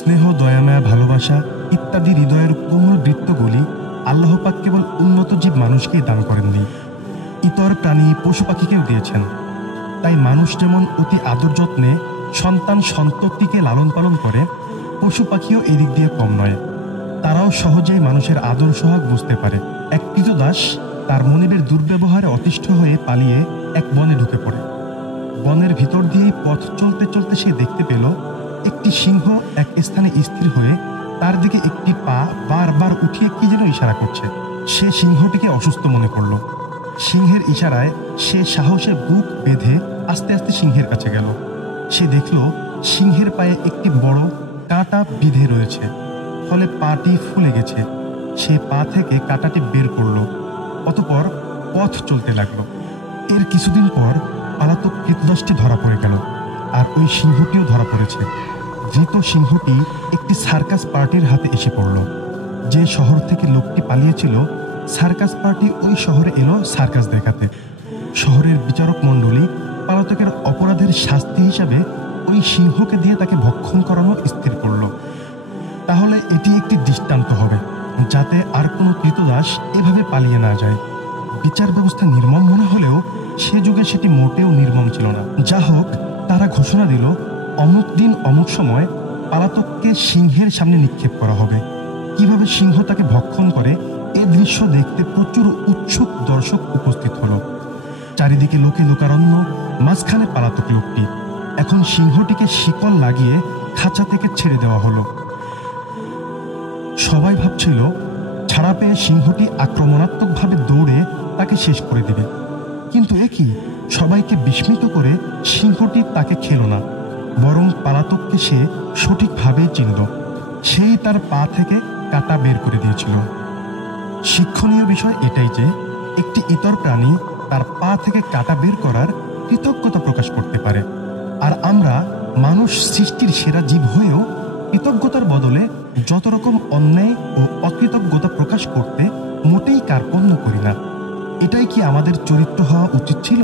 স্নেহ, দয়ামায়া, ভালোবাসা ইত্যাদি হৃদয়ের কোমল বৃত্তগুলি আল্লাহ পাক কেবল উন্নত জীব মানুষকেই দান করেননি, ইতর প্রাণী পশু পাখিকেও দিয়েছেন। তাই মানুষ যেমন অতি আদর যত্নে সন্তান সন্ততিকে লালন পালন করে, পশু পাখিও এদিক দিয়ে কম নয়। তারাও সহজেই মানুষের আদর সোহাগ বুঝতে পারে। এক কৃতদাস তার মনিবের দুর্ব্যবহারে অতিষ্ঠ হয়ে পালিয়ে এক বনে ঢুকে পড়ে। বনের ভিতর দিয়েই পথ চলতে চলতে সে দেখতে পেল একটি সিংহ এক স্থানে স্থির হয়ে তার দিকে একটি পা বারবার উঠিয়ে কি যেন ইশারা করছে। সে সিংহটিকে অসুস্থ মনে করল। সিংহের ইশারায় সে সাহসে বুক বেঁধে আস্তে আস্তে সিংহের কাছে গেল। সে দেখল সিংহের পায়ে একটি বড় কাঁটা বিঁধে রয়েছে, ফলে পাটি ফুলে গেছে। সে পা থেকে কাঁটাটি বের করল, অতঃপর পথ চলতে লাগলো। এর কিছুদিন পর পালাতক কৃতদাসটি ধরা পড়ে গেল, আর ওই সিংহটিও ধরা পড়েছে। ধৃত সিংহটি একটি সার্কাস পার্টির হাতে এসে পড়ল। যে শহর থেকে লোকটি পালিয়েছিল, সার্কাস পার্টি ওই শহরে এলো সার্কাস দেখাতে। শহরের বিচারক মণ্ডলী পালাতকের অপরাধের শাস্তি হিসাবে ওই সিংহকে দিয়ে তাকে ভক্ষণ করানো স্থির করল। তাহলে এটি একটি দৃষ্টান্ত হবে, যাতে আর কোনো কৃতদাস এভাবে পালিয়ে না যায়। বিচার ব্যবস্থা নির্মম মনে হলেও সে যুগে সেটি মোটেও নির্মম ছিল না। যা হোক, তারা ঘোষণা দিল অমুক দিন অমুক সময় পালাতককে সিংহের সামনে নিক্ষেপ করা হবে। কিভাবে সিংহ তাকে ভক্ষণ করে এ দৃশ্য দেখতে প্রচুর উৎসুক দর্শক উপস্থিত হলো। চারিদিকে লোকে লোকারণ্য, মাঝখানে পালাতক লোকটি। এখন সিংহটিকে শিকল লাগিয়ে খাঁচা থেকে ছেড়ে দেওয়া হলো। সবাই ভাবছিল ছাড়া পেয়ে সিংহটি আক্রমণাত্মকভাবে দৌড়ে তাকে শেষ করে দেবে। কিন্তু এ কি, সবাইকে বিস্মিত করে সিংহটি তাকে খেল না, বরং পালাতককে সে সঠিকভাবেই চিনল। সেই তার পা থেকে কাঁটা বের করে দিয়েছিল। শিক্ষণীয় বিষয় এটাই যে একটি ইতর প্রাণী তার পা থেকে কাঁটা বের করার কৃতজ্ঞতা প্রকাশ করতে পারে, আর আমরা মানুষ সৃষ্টির সেরা জীব হয়েও কৃতজ্ঞতার বদলে যত রকম অন্যায় ও অকৃতজ্ঞতা প্রকাশ করতে মোটেই কার্পণ্য করি না। এটাই কি আমাদের চরিত্র হওয়া উচিত ছিল?